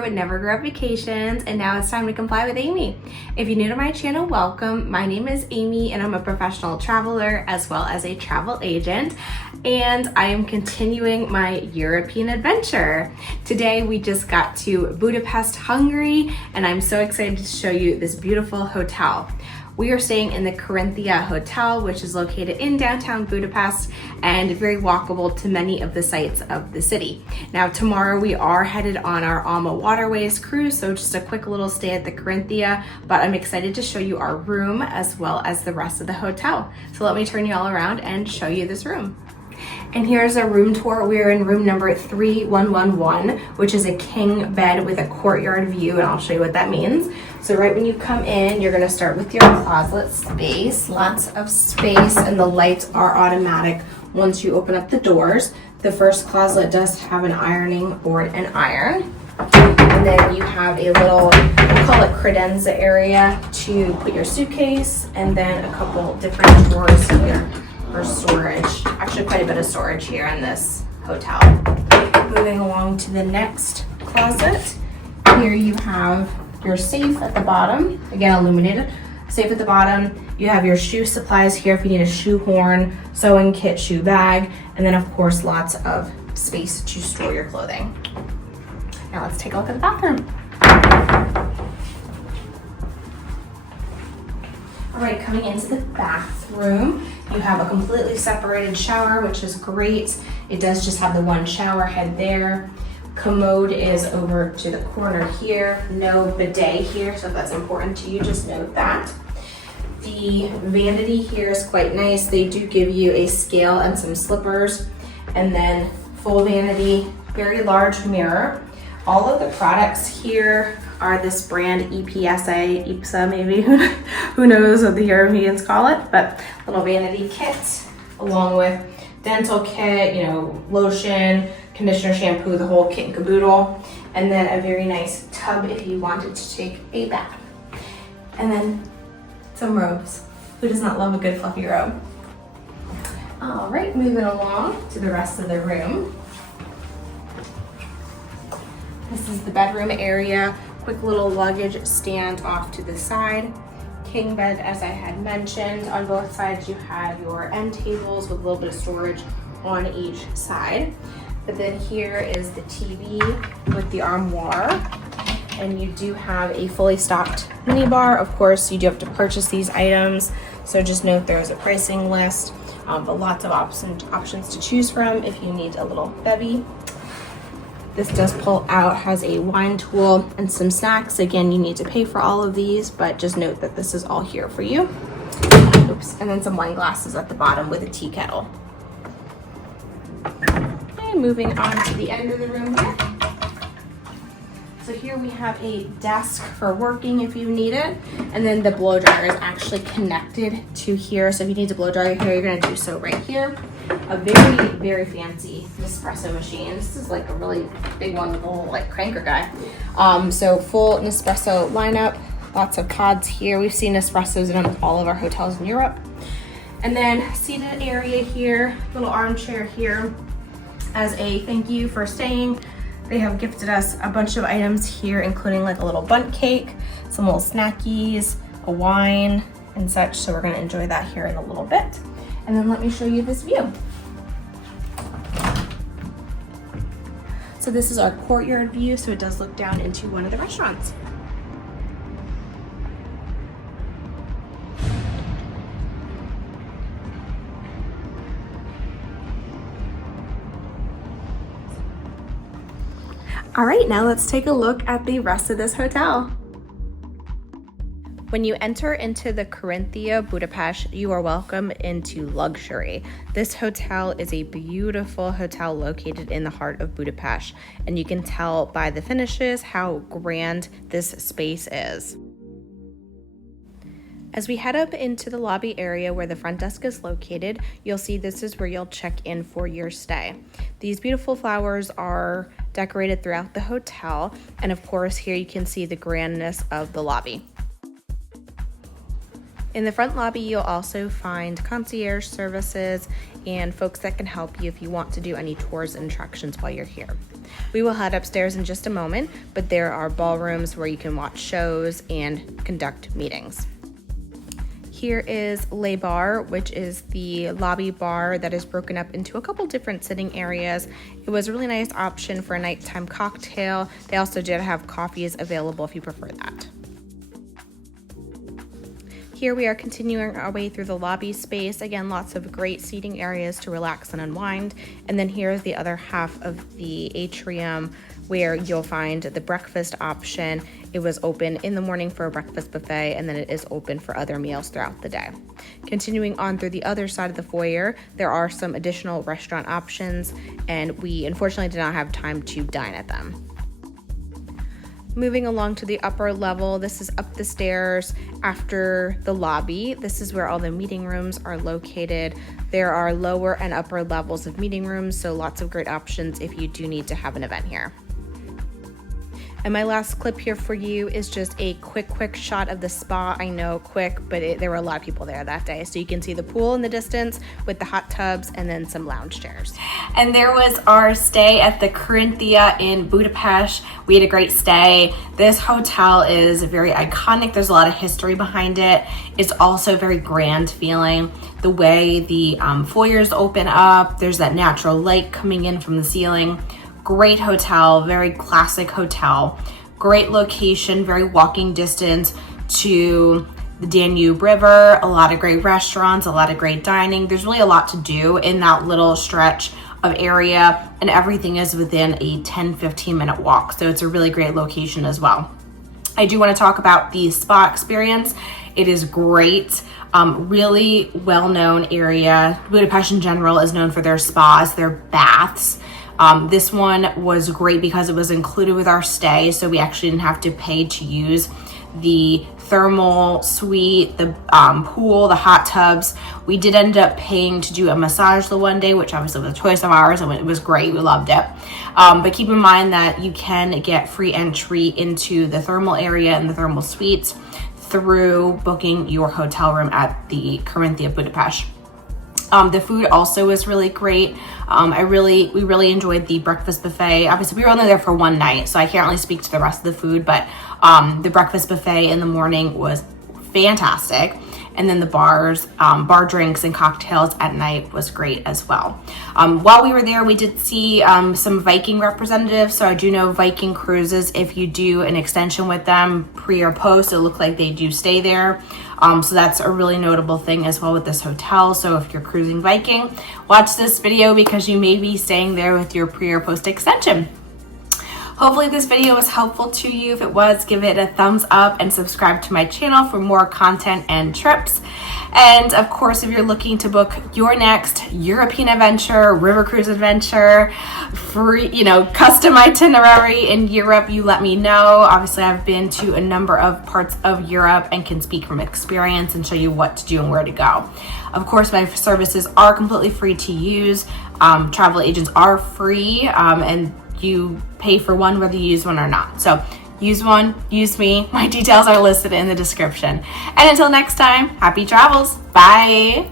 here with Never Grow Up Vacations, and now it's time to comply with Amy. If you're new to my channel, welcome. My name is Amy and I'm a professional traveler as well as a travel agent, and I am continuing my European adventure. Today we just got to Budapest, Hungary, and I'm so excited to show you this beautiful hotel. We are staying in the Corinthia Hotel, which is located in downtown Budapest and very walkable to many of the sites of the city. Now, tomorrow we are headed on our Alma Waterways cruise, so just a quick little stay at the Corinthia, but I'm excited to show you our room as well as the rest of the hotel. So let me turn you all around and show you this room. And here's a room tour. We are in room number 3111, which is a king bed with a courtyard view, and I'll show you what that means. So right when you come in, you're gonna start with your closet space. Lots of space, and the lights are automatic once you open up the doors. The first closet does have an ironing board and iron. And then you have a little, we'll call it credenza area to put your suitcase, and then a couple different drawers here for storage. Actually quite a bit of storage here in this hotel. Moving along to the next closet. Here you have your safe at the bottom, again illuminated. Safe at the bottom. You have your shoe supplies here if you need a shoehorn, sewing kit, shoe bag, and then of course lots of space to store your clothing. Now let's take a look at the bathroom. All right, coming into the bathroom, you have a completely separated shower, which is great. It does just have the one shower head there. Commode is over to the corner here. No bidet here, so if that's important to you, just note that. The vanity here is quite nice. They do give you a scale and some slippers, and then full vanity, very large mirror. All of the products here are this brand IPSA maybe, who knows what the Europeans call it, but little vanity kit along with dental kit, lotion, conditioner, shampoo, the whole kit and caboodle, and then a very nice tub if you wanted to take a bath. And then some robes. Who does not love a good fluffy robe? All right, moving along to the rest of the room. This is the bedroom area. Quick little luggage stand off to the side. King bed, as I had mentioned. On both sides you have your end tables with a little bit of storage on each side. But then here is the TV with the armoire. And you do have a fully stocked mini bar. Of course, you do have to purchase these items, so just note there's a pricing list, but lots of options to choose from if you need a little bevy. This does pull out, has a wine tool and some snacks. Again, you need to pay for all of these, but just note that this is all here for you. Oops, and then some wine glasses at the bottom with a tea kettle. Okay, moving on to the end of the room here. So here we have a desk for working if you need it, and then the blow dryer is actually connected to here. So if you need to blow dry your hair, you're gonna do so right here. A very, very fancy Nespresso machine. This is like a really big one with a little like cranker guy. So full Nespresso lineup, lots of pods here. We've seen Nespressos in all of our hotels in Europe. And then seated area here, little armchair here as a thank you for staying. They have gifted us a bunch of items here, including like a little bundt cake, some little snackies, a wine and such. So we're gonna enjoy that here in a little bit. And then let me show you this view. So this is our courtyard view, so it does look down into one of the restaurants. All right, now let's take a look at the rest of this hotel. When you enter into the Corinthia Budapest, you are welcome into luxury. This hotel is a beautiful hotel located in the heart of Budapest, and you can tell by the finishes how grand this space is. As we head up into the lobby area where the front desk is located, you'll see this is where you'll check in for your stay. These beautiful flowers are decorated throughout the hotel, and of course here you can see the grandness of the lobby. In the front lobby, you'll also find concierge services and folks that can help you if you want to do any tours and attractions while you're here. We will head upstairs in just a moment, but there are ballrooms where you can watch shows and conduct meetings. Here is Le Bar, which is the lobby bar that is broken up into a couple different sitting areas. It was a really nice option for a nighttime cocktail. They also did have coffees available if you prefer that. Here we are continuing our way through the lobby space. Again, lots of great seating areas to relax and unwind. And then here's the other half of the atrium where you'll find the breakfast option. It was open in the morning for a breakfast buffet, and then it is open for other meals throughout the day. Continuing on through the other side of the foyer, there are some additional restaurant options, and we unfortunately did not have time to dine at them. Moving along to the upper level, this is up the stairs after the lobby. This is where all the meeting rooms are located. There are lower and upper levels of meeting rooms, so lots of great options if you do need to have an event here. And my last clip here for you is just a quick shot of the spa. I know, quick, but there were a lot of people there that day. So you can see the pool in the distance with the hot tubs and then some lounge chairs. And there was our stay at the Corinthia in Budapest. We had a great stay. This hotel is very iconic. There's a lot of history behind it. It's also very grand feeling. The way the foyers open up, there's that natural light coming in from the ceiling. Great hotel, very classic hotel, great location, very walking distance to the Danube River, a lot of great restaurants, a lot of great dining. There's really a lot to do in that little stretch of area, and everything is within a 10-15 minute walk. So it's a really great location as well. I do want to talk about the spa experience. It is great. Really well-known area. Budapest in general is known for their spas, their baths. This one was great because it was included with our stay, so we actually didn't have to pay to use the thermal suite, the pool, the hot tubs. We did end up paying to do a massage the one day, which obviously was a choice of ours, and it was great. We loved it. But keep in mind that you can get free entry into the thermal area and the thermal suites through booking your hotel room at the Corinthia Budapest. The food also was really great. We really enjoyed the breakfast buffet. Obviously, we were only there for one night, so I can't really speak to the rest of the food, but the breakfast buffet in the morning was fantastic. And then the bar drinks and cocktails at night was great as well. While we were there, we did see some Viking representatives. So I do know Viking cruises, if you do an extension with them pre or post, it looked like they do stay there. So that's a really notable thing as well with this hotel. So if you're cruising Viking, watch this video because you may be staying there with your pre or post extension. Hopefully this video was helpful to you. If it was, give it a thumbs up and subscribe to my channel for more content and trips. And of course, if you're looking to book your next European adventure, river cruise adventure, free, custom itinerary in Europe, you let me know. Obviously, I've been to a number of parts of Europe and can speak from experience and show you what to do and where to go. Of course, my services are completely free to use. Travel agents are free, and you pay for one whether you use one or not. So use one, use me. My details are listed in the description. And until next time, happy travels. Bye.